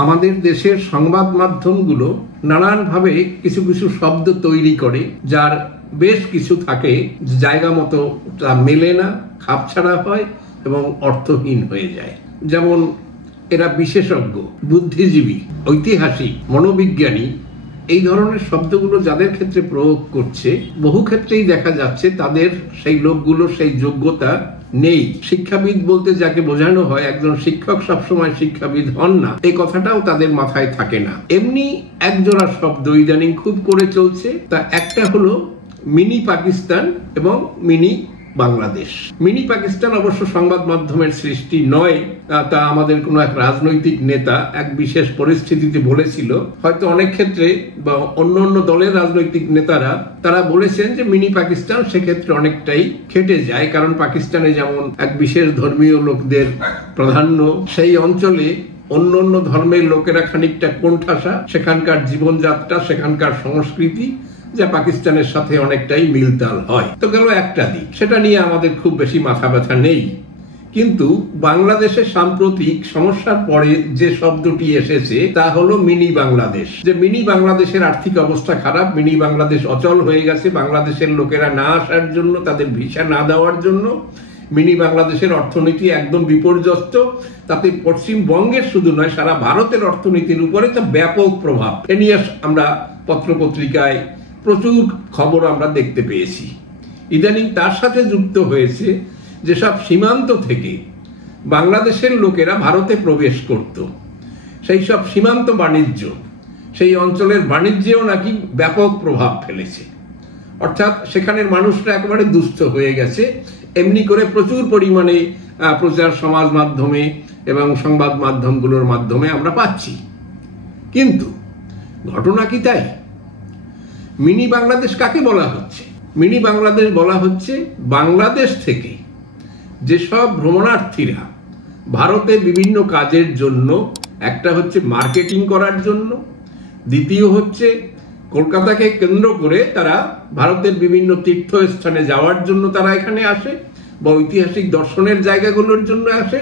আমাদের দেশের সংবাদ মাধ্যমগুলো নানানভাবে কিছু কিছু শব্দ তৈরি করে, যার বেশ কিছু থাকে জায়গা মতো তা মেলে না, খাপছাড়া হয় এবং অর্থহীন হয়ে যায়। যেমন এরা বিশেষজ্ঞ, বুদ্ধিজীবী, ঐতিহাসিক, মনোবিজ্ঞানী এই ধরনের শব্দগুলো যাদের ক্ষেত্রে প্রয়োগ করছে, বহু ক্ষেত্রেই দেখা যাচ্ছে তাদের সেই লোকগুলো সেই যোগ্যতা নেই। শিক্ষাবিদ বলতে যাকে বোঝানো হয়, একজন শিক্ষক সবসময় শিক্ষাবিদ হন না, এই কথাটাও তাদের মাথায় থাকে না। এমনি একজোড়া শব্দ ইদানিং খুব করে চলছে, তা একটা হলো মিনি পাকিস্তান এবং মিনি বাংলাদেশ। মিনি পাকিস্তান অবশ্য সংবাদ মাধ্যমের সৃষ্টি নয়, তা আমাদের কোনো এক রাজনৈতিক নেতা এক বিশেষ পরিস্থিতিতে বলেছিল। হয়তো অনেক ক্ষেত্রে বা অন্য অন্য দলের রাজনৈতিক নেতারা তারা বলেছেন যে মিনি পাকিস্তান সেক্ষেত্রে অনেকটাই খেটে যায়, কারণ পাকিস্তানে যেমন এক বিশেষ ধর্মীয় লোকদের প্রাধান্য, সেই অঞ্চলে অন্য অন্য ধর্মের লোকেরা খানিকটা কোণঠাসা, সেখানকার জীবনযাত্রা, সেখানকার সংস্কৃতি যা পাকিস্তানের সাথে অনেকটাই মিলতাল হয়। তো গেল একটা দিক, সেটা নিয়ে আমাদের খুব বেশি মাথা ব্যথা নেই। কিন্তু বাংলাদেশের সাম্প্রতিক সমস্যার পরে যে শব্দটি এসেছে তা হলো মিনি বাংলাদেশ। যে মিনি বাংলাদেশের আর্থিক অবস্থা খারাপ, মিনি বাংলাদেশ অচল হয়ে গেছে, বাংলাদেশের লোকেরা না আসার জন্য, তাদের ভিসা না দেওয়ার জন্য মিনি বাংলাদেশের অর্থনীতি একদম বিপর্যস্ত। তাতে পশ্চিমবঙ্গের শুধু নয়, সারা ভারতের অর্থনীতির উপরে তা ব্যাপক প্রভাব। এ নিয়ে আমরা পত্রপত্রিকায় প্রচুর খবর আমরা দেখতে পেয়েছি। ইদানিং তার সাথে যুক্ত হয়েছে যেসব সীমান্ত থেকে বাংলাদেশের লোকেরা ভারতে প্রবেশ করত, সেই সব সীমান্ত বাণিজ্য, সেই অঞ্চলের বাণিজ্যেও নাকি ব্যাপক প্রভাব ফেলেছে। অর্থাৎ সেখানের মানুষরা একেবারে দুস্থ হয়ে গেছে। এমনি করে প্রচুর পরিমাণে প্রচার সমাজ মাধ্যমে এবং সংবাদ মাধ্যমগুলোর মাধ্যমে আমরা পাচ্ছি। কিন্তু ঘটনা কি তাই? মিনি বাংলাদেশ কাকে বলা হচ্ছে? মিনি বাংলাদেশ বলা হচ্ছে বাংলাদেশ থেকে যেসব ভ্রমণার্থীরা ভারতে বিভিন্ন কাজের জন্য, একটা হচ্ছে মার্কেটিং করার জন্য, দ্বিতীয় হচ্ছে কলকাতাকে কেন্দ্র করে তারা ভারতের বিভিন্ন তীর্থস্থানে যাওয়ার জন্য তারা এখানে আসে, বা ঐতিহাসিক দর্শনের জায়গাগুলোর জন্য আসে,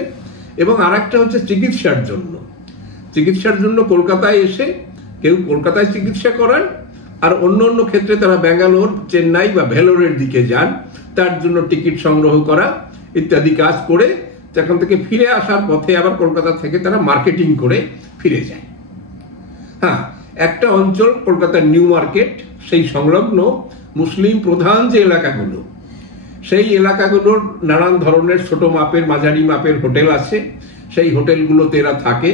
এবং আর একটা হচ্ছে চিকিৎসার জন্য। চিকিৎসার জন্য কলকাতায় এসে কেউ কলকাতায় চিকিৎসা করান, আর অন্য অন্য ক্ষেত্রে তারা ব্যাঙ্গালোর, চেন্নাই বা ভেলোরের দিকে যান, তার জন্য টিকিট সংগ্রহ করা ইত্যাদি কাজ করে সেখান থেকে ফিরে আসার পথে আবার কলকাতা থেকে তারা মার্কেটিং করে ফিরে যায়। হ্যাঁ, একটা অঞ্চল কলকাতার নিউ মার্কেট, সেই সংলগ্ন মুসলিম প্রধান যে এলাকাগুলো, সেই এলাকাগুলোর নানান ধরনের ছোট মাপের, মাঝারি মাপের হোটেল আছে। সেই হোটেলগুলোতে এরা থাকে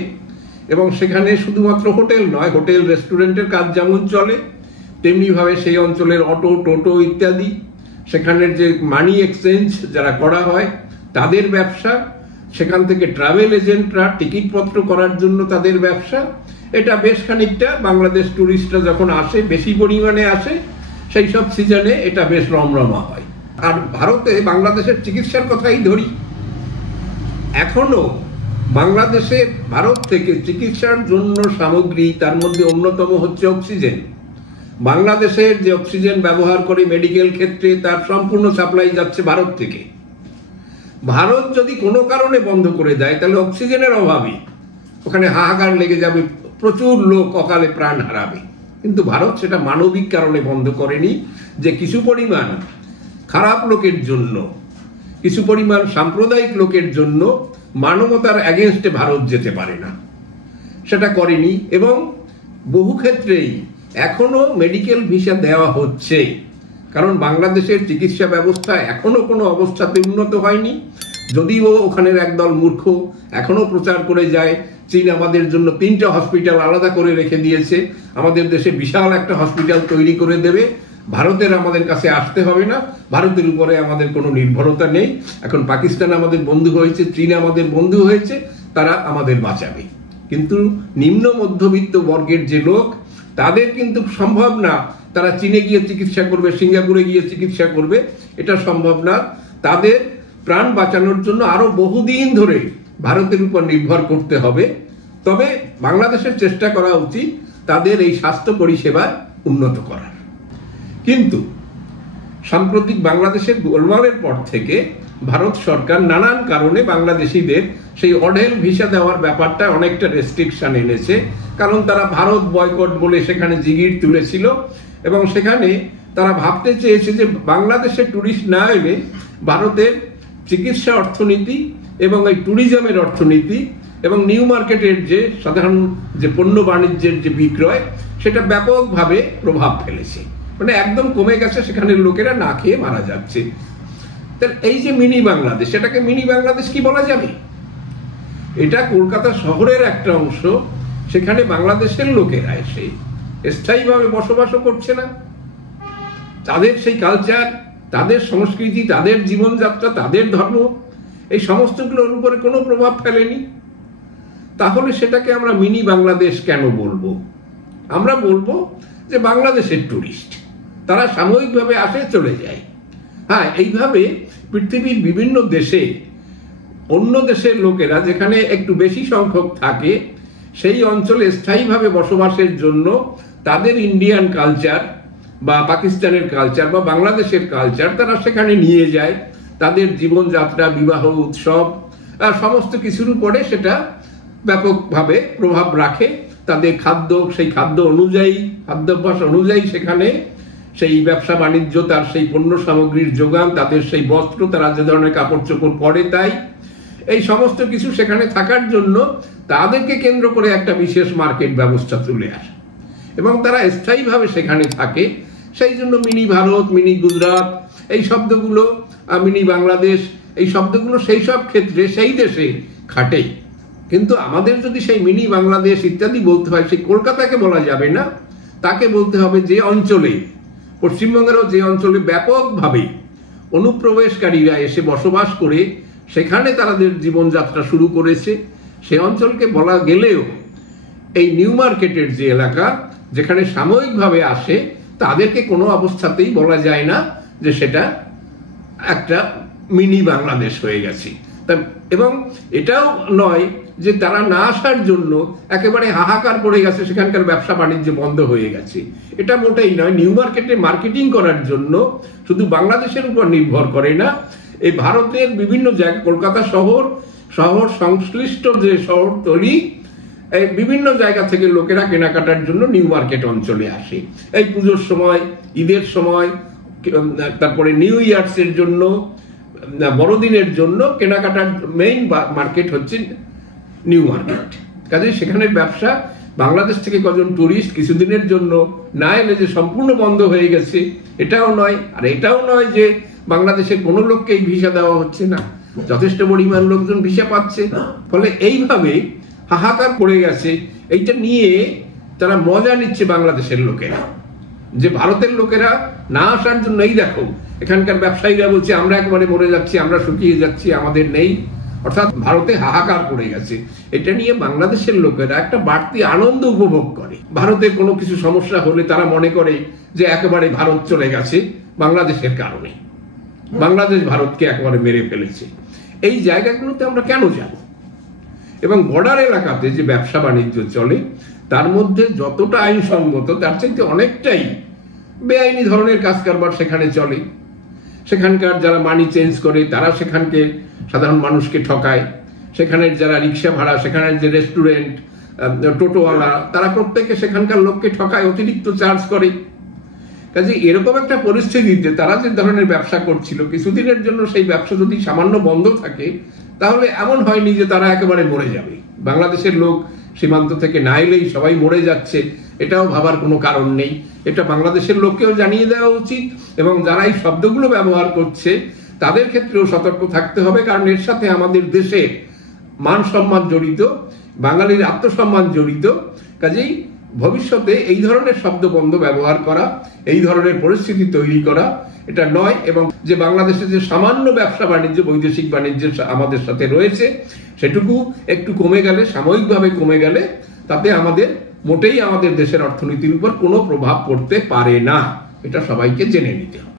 এবং সেখানে শুধুমাত্র হোটেল নয়, হোটেল রেস্টুরেন্টের কাজ যেমন চলে তেমনিভাবে সেই অঞ্চলের অটো, টোটো ইত্যাদি, সেখানের যে মানি এক্সচেঞ্জ যারা করা হয় তাদের ব্যবসা, সেখান থেকে ট্রাভেল এজেন্টরা টিকিটপত্র করার জন্য তাদের ব্যবসা, এটা বেশ খানিকটা বাংলাদেশ টুরিস্টরা যখন আসে, বেশি পরিমাণে আসে, সেই সব সিজনে এটা বেশ রমরমা হয়। আর ভারতে বাংলাদেশের চিকিৎসার কথাই ধরি, এখনো বাংলাদেশে ভারত থেকে চিকিৎসার জন্য সামগ্রী, তার মধ্যে অন্যতম হচ্ছে অক্সিজেন। বাংলাদেশের যে অক্সিজেন ব্যবহার করে মেডিকেল ক্ষেত্রে, তার সম্পূর্ণ সাপ্লাই যাচ্ছে ভারত থেকে। ভারত যদি কোনো কারণে বন্ধ করে দেয় তাহলে অক্সিজেনের অভাবে ওখানে হাহাকার লেগে যাবে, প্রচুর লোক অকালে প্রাণ হারাবে। কিন্তু ভারত সেটা মানবিক কারণে বন্ধ করেনি, যে কিছু পরিমাণ খারাপ লোকের জন্য, কিছু পরিমাণ সাম্প্রদায়িক লোকের জন্য মানবতার এগেনস্টে ভারত যেতে পারে না, সেটা করেনি। এবং বহু ক্ষেত্রেই এখনো মেডিকেল ভিসা দেওয়া হচ্ছে, কারণ বাংলাদেশের চিকিৎসা ব্যবস্থা এখনো কোনো অবস্থাতে উন্নত হয়নি। যদিও ওখানের একদল মূর্খ এখনো প্রচার করে যায় চীন আমাদের জন্য 3টা হসপিটাল আলাদা করে রেখে দিয়েছে, আমাদের দেশে বিশাল একটা হসপিটাল তৈরি করে দেবে, ভারতের আমাদের কাছে আসতে হবে না, ভারতের উপরে আমাদের কোনো নির্ভরতা নেই, এখন পাকিস্তান আমাদের বন্ধু হয়েছে, চীন আমাদের বন্ধু হয়েছে, তারা আমাদের বাঁচাবে। কিন্তু নিম্ন মধ্যবিত্ত বর্গের যে লোক, তাদের কিন্তু সম্ভব না তারা চীনে গিয়ে চিকিৎসা করবে, সিঙ্গাপুরে গিয়ে চিকিৎসা করবে, এটা সম্ভব না। তাদের প্রাণ বাঁচানোর জন্য আরো বহুদিন ধরে ভারতের উপর নির্ভর করতে হবে। তবে বাংলাদেশের চেষ্টা করা উচিত তাদের এই স্বাস্থ্য পরিষেবা উন্নত করার। কিন্তু সাম্প্রতিক বাংলাদেশের গোলমালের পর থেকে ভারত সরকার নানান কারণে বাংলাদেশিদের সেই অঢেল ভিসা দেওয়ার ব্যাপারটা অনেকটা রেস্ট্রিকশন এনেছে, কারণ তারা ভারত বয়কট বলে সেখানে জিগির তুলেছিল এবং সেখানে তারা ভাবতে চেয়েছে যে বাংলাদেশের ট্যুরিস্ট না এলে ভারতের চিকিৎসা অর্থনীতি এবং এই ট্যুরিজমের অর্থনীতি এবং নিউ মার্কেটের যে সাধারণ যে পণ্য বাণিজ্যের যে বিক্রয় সেটা ব্যাপকভাবে প্রভাব ফেলেছে, মানে একদম কমে গেছে, সেখানে লোকেরা না খেয়ে মারা যাচ্ছে। তাহলে এই যে মিনি বাংলাদেশ, এটাকে মিনি বাংলাদেশ কি বলা যাবে? এটা কলকাতা শহরের একটা অংশ, সেখানে বাংলাদেশের লোকেরা এসে স্থায়ীভাবে বসবাসও করছে না, তাদের সেই কালচার, তাদের সংস্কৃতি, তাদের জীবনযাত্রা, তাদের ধর্ম, এই সমস্তগুলোর উপরে কোনো প্রভাব ফেলেনি। তাহলে সেটাকে আমরা মিনি বাংলাদেশ কেন বলবো? আমরা বলবো যে বাংলাদেশের ট্যুরিস্ট তারা সাময়িকভাবে আসে, চলে যায়। হ্যাঁ, এইভাবে পৃথিবীর বিভিন্ন দেশে অন্য দেশের লোকেরা যেখানে একটু বেশি সংখ্যক থাকে সেই অঞ্চলে স্থায়ীভাবে বসবাসের জন্য তাদের ইন্ডিয়ান কালচার বা পাকিস্তানের কালচার বা বাংলাদেশের কালচার তারা সেখানে নিয়ে যায়। তাদের জীবনযাত্রা, বিবাহ, উৎসব সমস্ত কিছুর উপরে সেটা ব্যাপকভাবে প্রভাব রাখে। তাদের খাদ্য, সেই খাদ্য অনুযায়ী, খাদ্যাভ্যাস অনুযায়ী সেখানে সেই ব্যবসা বাণিজ্য, তার সেই পণ্য সামগ্রীর যোগান, তাদের সেই বস্ত্র, তারা যে ধরনের কাপড় চোপড় পরে তাই এই সমস্ত কিছু সেখানে থাকার জন্য তাদেরকে কেন্দ্র করে একটা বিশেষ মার্কেট ব্যবস্থা চলে আসে এবং তারা স্থায়ীভাবে সেখানে থাকে। সেই জন্য মিনি ভারত, মিনি গুজরাট, এই শব্দগুলো, মিনি বাংলাদেশ, এই শব্দগুলো সেই সব ক্ষেত্রে সেই দেশে খাটেই। কিন্তু আমাদের যদি সেই মিনি বাংলাদেশ ইত্যাদি বলতে হয়, সেই কলকাতাকে বলা যাবে না, তাকে বলতে হবে যে অঞ্চলে, পশ্চিমবঙ্গেরও যে অঞ্চলে ব্যাপকভাবে অনুপ্রবেশকারীরা এসে বসবাস করে সেখানে তাদের জীবনযাত্রা শুরু করেছে, সে অঞ্চলকে বলা গেলেও এই নিউ মার্কেটের যে এলাকা যেখানে সাময়িকভাবে আসে তাদেরকে কোনো অবস্থাতেই বলা যায় না যে সেটা একটা মিনি বাংলাদেশ হয়ে গেছে। এবং এটাও নয় যে তারা না আসার জন্য একেবারে হাহাকার পড়ে গেছে, সেখানকার ব্যবসা বাণিজ্য বন্ধ হয়ে গেছে, এটা মোটেই নয়। নিউ মার্কেটে মার্কেটিং করার জন্য শুধু বাংলাদেশের উপর নির্ভর করে না, এই ভারতের বিভিন্ন জায়গায়, কলকাতা শহর সংশ্লিষ্ট যে শহর তৈরি, এই বিভিন্ন জায়গা থেকে লোকেরা কেনাকাটার জন্য নিউ মার্কেট অঞ্চলে আসে। এই পুজোর সময়, ঈদের সময়, তারপরে নিউ ইয়ার্সের জন্য, বড়দিনের জন্য কেনাকাটার মেইন মার্কেট হচ্ছে নিউ মার্কেট। কাজে সেখানের ব্যবসা বাংলাদেশ থেকে কজন টুরিস্ট কিছুদিনের জন্য না এলে যে সম্পূর্ণ বন্ধ হয়ে গেছে এটাও নয়। আর এটাও নয় যে বাংলাদেশের কোনো লোককেই ভিসা দেওয়া হচ্ছে না, যথেষ্ট পরিমাণ লোকজন ভিসা পাচ্ছে। ফলে এইভাবে হাহাকার পড়ে গেছে, এইটা নিয়ে তারা মজা নিচ্ছে বাংলাদেশের লোকেরা, যে ভারতের লোকেরা না আসার জন্য এই দেখো এখানকার ব্যবসায়ীরা বলছে আমরা একেবারে মরে যাচ্ছি, আমরা শুকিয়ে যাচ্ছি, আমাদের নেই। অর্থাৎ ভারতে হাহাকার পড়ে গেছে। এটা নিয়ে বাংলাদেশের লোকেরা একটা বাড়তি আনন্দ উপভোগ করে। ভারতে কোনো কিছু সমস্যা হলে তারা মনে করে যে একেবারে ভারত চলে গেছে বাংলাদেশের কারণে, বাংলাদেশ ভারতকে একেবারে মেরে ফেলেছে। এই জায়গাগুলোতে আমরা কেন যাব? এবং বর্ডার এলাকাতে যে ব্যবসা বাণিজ্য চলে তার মধ্যে যতটা আইনসঙ্গত তার চাইতে অনেকটাই বেআইনি ধরনের কাজ কারবার সেখানে চলে। সেখানকার যারা মানি চেঞ্জ করে তারা সেখানকে সাধারণ মানুষকে ঠকায়, সেখানের যারা রিক্সা ভাড়া, সেখানের যে রেস্টুরেন্ট, টোটোওয়ালা, তারা প্রত্যেকে সেখানকার লোককে ঠকায়, অতিরিক্ত চার্জ করে। কাজে এরকম একটা পরিস্থিতিতে তারা যে ধরনের ব্যবসা করছিল, কিছুদিনের জন্য সেই ব্যবসা যদি সামান্য বন্ধ থাকে তাহলে এমন হয়নি যে তারা একেবারে মরে যাবে। বাংলাদেশের লোক সীমান্ত থেকে না এলেই সবাই মরে যাচ্ছে, এটাও ভাবার কোনো কারণ নেই। এটা বাংলাদেশের লোককেও জানিয়ে দেওয়া উচিত এবং যারা এই শব্দগুলো ব্যবহার করছে তাদের ক্ষেত্রেও সতর্ক থাকতে হবে, কারণ এর সাথে আমাদের দেশের মান সম্মান জড়িত, বাঙালির আত্মসম্মান জড়িত। কাজেই ভবিষ্যতে এই ধরনের শব্দবন্ধ ব্যবহার করা, এই ধরনের পরিস্থিতি তৈরি করা এটা নয়। এবং যে বাংলাদেশে যে সামান্য ব্যবসা বাণিজ্য, বৈদেশিক বাণিজ্যের আমাদের সাথে রয়েছে সেটুকু একটু কমে গেলে, সাময়িকভাবে কমে গেলে তাতে আমাদের মোটেই আমাদের দেশের অর্থনীতির উপর কোনো প্রভাব পড়তে পারে না, এটা সবাইকে জেনে নিতে হবে।